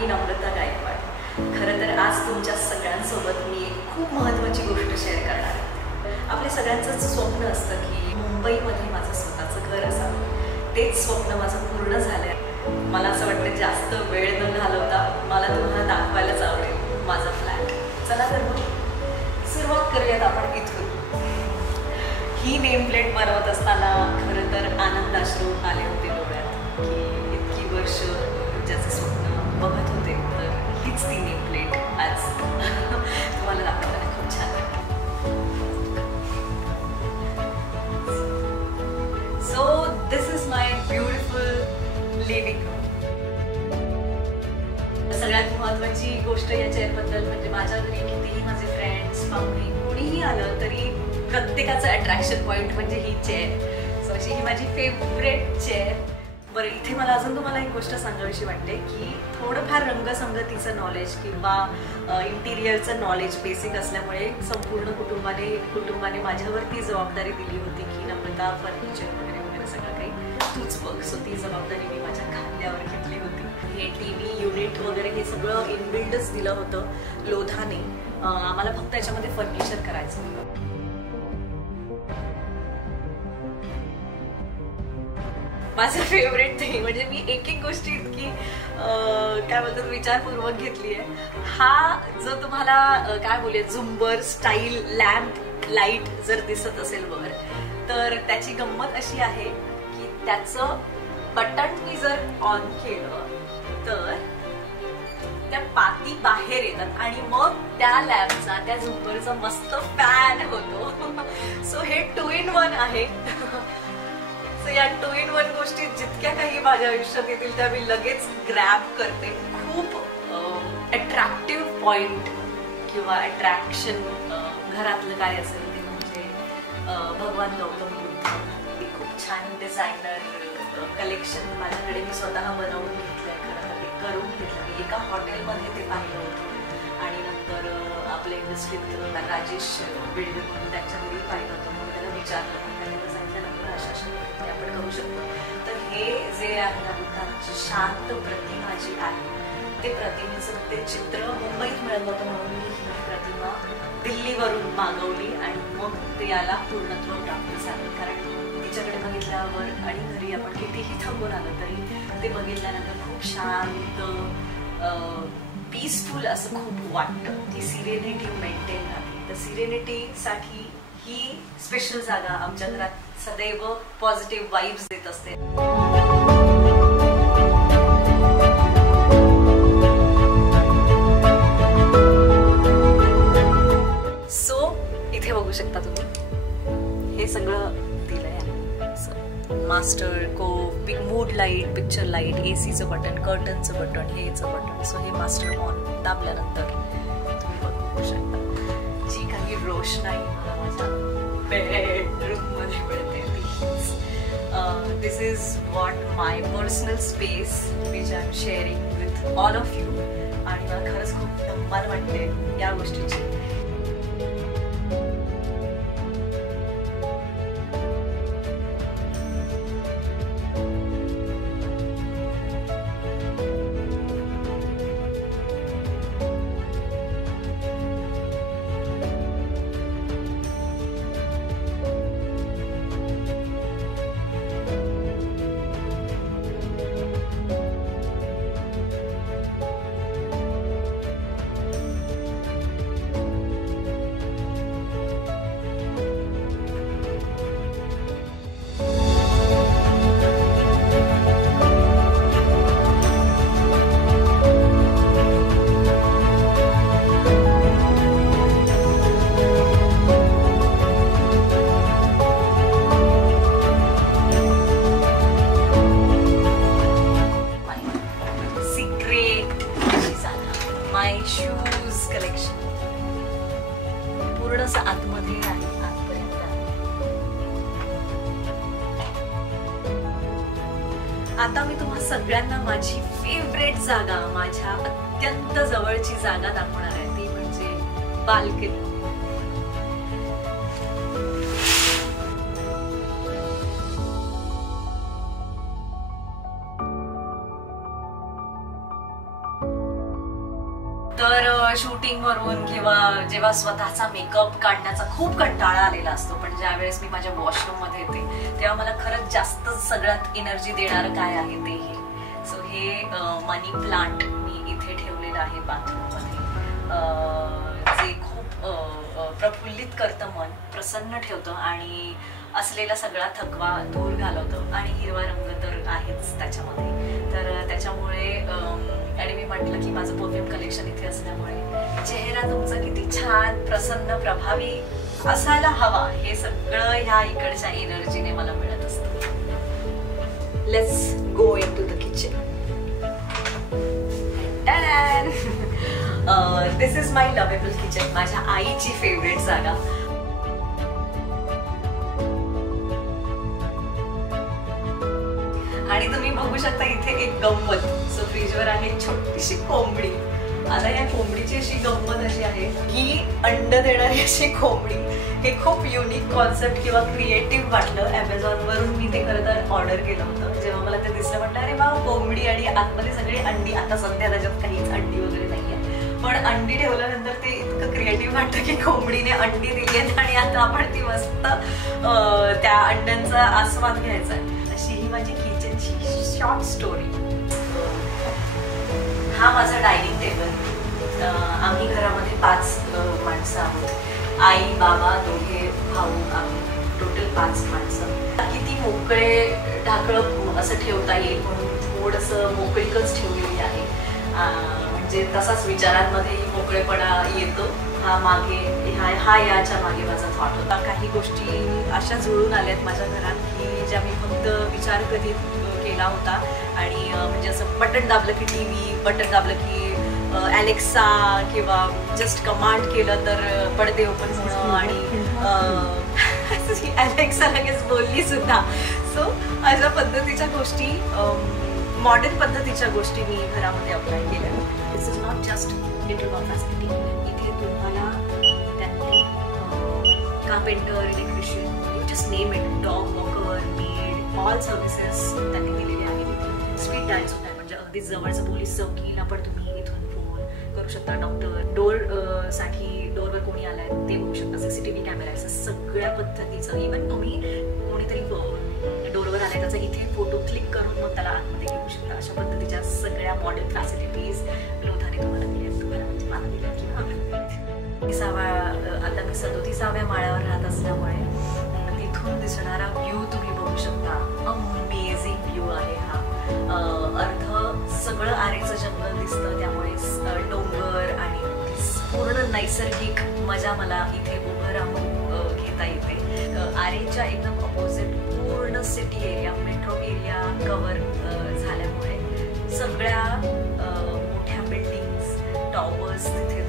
मी नम्रता गायकवाड. खरं तर आज तुमच्या सगळ्यांसोबत मी एक खूप महत्त्वाची गोष्ट शेअर करणार आहे. आपल्या सगळ्यांचंच स्वप्न असतं की मुंबईमध्ये माझं स्वतःचं घर असावं. तेच स्वप्न माझं पूर्ण झालं आहे. मला असं वाटतं जास्त वेळ न घालवता मला तुम्हाला दाखवायलाच आवडेल माझा फ्लॅट. चला तर मग सुरुवात करूयात आपण इथून. ही नेम प्लेट बनवत असताना खरं तर आनंदाश्रू आले होते डोळ्यात की इतकी वर्ष ज्याचं स्वप्न बघत होते, तर हीच ती नेम प्लेट आज तुम्हाला दाखवताना खूप छान वाटतं. So this is my beautiful living room. सगळ्यात महत्त्वाची गोष्ट या चेअरबद्दल म्हणजे माझ्या घरी कितीही माझे फ्रेंड्स पाहुणे कोणीही आलं तरी प्रत्येकाचं अट्रॅक्शन पॉईंट म्हणजे ही चेअर. सो अशी ही माझी फेवरेट चेअर. बरं, इथे मला अजून तुम्हाला एक गोष्ट सांगावीशी वाटते की थोडंफार रंगसंगतीचं नॉलेज किंवा इंटिरियरचं नॉलेज बेसिक असल्यामुळे संपूर्ण कुटुंबाने माझ्यावरती जबाबदारी दिली होती की नम्रता फर्निचर वगैरे सगळं काही तूच बघ. सो ती जबाबदारी मी माझ्या खांद्यावर घेतली होती. हे TV युनिट वगैरे हे सगळं इनबिल्डच दिलं होतं लोधाने. आम्हाला फक्त याच्यामध्ये फर्निचर करायचं होतं. माझं फेवरेट थिंग म्हणजे मी एक एक गोष्टी इतकी काय बोलतात विचारपूर्वक घेतली आहे. हा जो तुम्हाला काय बोलूया झुंबर स्टाईल लॅम्प लाईट जर दिसत असेल वर, तर त्याची गंमत अशी आहे की त्याचं बटन मी जर ऑन केलं तर त्या पाती बाहेर येतात आणि मग त्या लॅम्पचा त्या झुंबरचा मस्त फॅन होतो. सो हे 2 in 1 आहे. या 2 in 1 गोष्टी जितक्या काही माझ्या आयुष्यात येतील त्या मी लगेच ग्रॅब करते. खूप अट्रॅक्टिव्ह पॉइंट किंवा अट्रॅक्शन घरातलं काय असेल ते म्हणजे भगवान गौतम बुद्ध. खूप छान डिझायनर कलेक्शन माझ्याकडे मी स्वतः बनवून घेतलंय. खरं तर ते करून घेतलं मी एका हॉटेलमध्ये ते पाहिलं होतं आणि नंतर आपल्या इंडस्ट्रीत राजेश बिल्डर म्हणून त्यांच्या घरी पाहिलं होतं. म्हणून त्याला विचारलं, त्याने सांगितलं नंतर अशा आपण करू शकतो. तर हे जे आहे ना बुद्धांची शांत प्रतिमा जी आहे ते प्रतिमेचं ते चित्र मुंबईत मिळत होतं म्हणून मी ही प्रतिमा दिल्लीवरून मागवली आणि मग ते याला पूर्णत्व प्राप्त झालं. कारण तिच्याकडे बघितल्यावर आणि घरी आपण कितीही थांबून आलं तरी ते बघितल्यानंतर खूप शांत पीसफुल असं खूप वाटतं. ती सिरेनिटी मेंटेन राहते. तर सिरेनिटीसाठी ही स्पेशल जागा आमच्या घरात सदैव पॉझिटिव्ह वाइब्स देत असते. सो इथे बघू शकता तुम्ही हे सगळं दिलंय. मास्टर को मूड लाईट, पिक्चर लाईट, ACचं बटन, कर्टनचं बटन, हेचं बटन. सो हे मास्टर ऑन दाबल्यानंतर तुम्ही बघू शकता जी काही रोषणाई मला माझ्या बेडरूम मध्ये मिळते. This is what my personal space which I am sharing with all of you. आणि मला खरंच खूप धम्माल वाटते या गोष्टीची. आतमध्ये आहे. आता मी तुम्हा सगळ्यांना माझी फेवरेट जागा, माझ्या अत्यंत जवळची जागा दाखवणार आहे. ती म्हणजे बाल्कनी. तर शूटिंग वरून किंवा जेव्हा स्वतःचा मेकअप काढण्याचा खूप कंटाळा आलेला असतो, पण ज्यावेळेस मी माझ्या वॉशरूम मध्ये येते तेव्हा मला खरंच जास्त सगळ्यात एनर्जी देणारं काय आहे ते हे. सो हे मनी प्लांट मी इथे ठेवलेलं आहे बाथरूम मध्ये, जे खूप प्रफुल्लित करतं, मन प्रसन्न ठेवतं आणि असलेला सगळा थकवा दूर घालवतं. आणि हिरवा रंग तर आहेच त्याच्यामध्ये, तर त्याच्यामुळे आणि मी म्हटलं की माझं परफ्यूम कलेक्शन इथे असल्यामुळे चेहरा तुमचा किती छान प्रसन्न प्रभावी असायला हवा, हे सगळं ह्या इकडच्या एनर्जीने मला मिळत असतं. Let's go into the kitchen. This is my lovable kitchen, माझ्या आईची फेवरेट जागा. आणि तुम्ही बघू शकता इथे एक गंमत. सो फ्रीजवर आहे छोटीशी कोंबडी. आता या कोंबडीची अशी गंमत अशी आहे की अंड देणारी अशी कोंबडी, हे खूप युनिक कॉन्सेप्ट किंवा क्रिएटिव्ह वाटलं. ॲमेझॉनवरून मी ते खरं तर ऑर्डर केलं होतं. जेव्हा मला ते दिसलं म्हटलं अरे वा कोंबडी आणि आतमध्ये सगळी अंडी. आता सध्या त्याच्यात काहीच अंडी वगैरे नाहीये, पण अंडी ठेवल्यानंतर ते इतकं क्रिएटिव्ह वाटतं की कोंबडीने अंडी दिली आहेत आणि आता आपण ती मस्त त्या अंड्यांचा आस्वाद घ्यायचा आहे. अशी ही माझी किचनची शॉर्ट स्टोरी. हा माझा डायनिंग टेबल. आम्ही घरामध्ये 5 माणसं आहोत. आई बाबा दोघे भाऊ, आम्ही टोटल 5 माणसं. किती मोकळे ढाकळं असं ठेवता येईल म्हणून थोडंसं मोकळीकच ठेवलेली आहे. म्हणजे तसाच विचारांमध्येही मोकळेपणा येतो. हा याच्या मागे माझा थॉट होता. काही गोष्टी अशा जुळून आल्यात माझ्या घरात की ज्या मी फक्त विचार कधी केला होता. आणि म्हणजे असं बटन दाबलं की टीव्ही, बटन दाबलं की अलेक्सा किंवा जस्ट कमांड केलं तर पडदे ओपन होणं आणि अलेक्सा लगेच बोलली सुद्धा. सो अशा पद्धतीच्या गोष्टी, मॉडर्न पद्धतीच्या गोष्टी मी घरामध्ये अप्लाय केल्या. This is not just little of facility. इथे तुम्हाला त्यांनी carpenter, electrician, you just name it, dog walker, maid, all services त्यांनी दिलेले आहेत. इथे स्पीड डायल सुद्धा आहे, म्हणजे अगदी जवळचं पोलीस चौकीला पण तुम्ही इथून फोन करू शकता. डॉक्टर डोर साठी, डोरवर कोणी आलाय ते बघू शकता. CCTV कॅमेरा आहे, सगळ्या पद्धतीचं. इव्हन तुम्ही कोणीतरी डोरवर आलाय त्याचा इथे फोटो क्लिक करून मग त्याला आतमध्ये घेऊ शकता. अशा पद्धतीच्या सगळ्या मॉडर्न फॅसिलिटीज लोधाने तुम्हाला दिल्यात, तुम्हाला म्हणजे मला दिल्यात किंवा आता मी 37व्या माळ्यावर राहत असल्यामुळे तिथून दिसणारा व्ह्यू तुम्ही बघू शकता. अमेझिंग व्ह्यू आहे हा. अर्ध सगळं आरेचं जंगल दिसतं, त्यामुळे डोंगर आणि पूर्ण नैसर्गिक मजा मला इथे उभं राहून घेता येते. आरेच्या एकदम अपोजिट पूर्ण city area, metro area cover झाल्यामुळे सगळ्या मोठ्या बिल्डिंग्स, टॉवर्स तिथे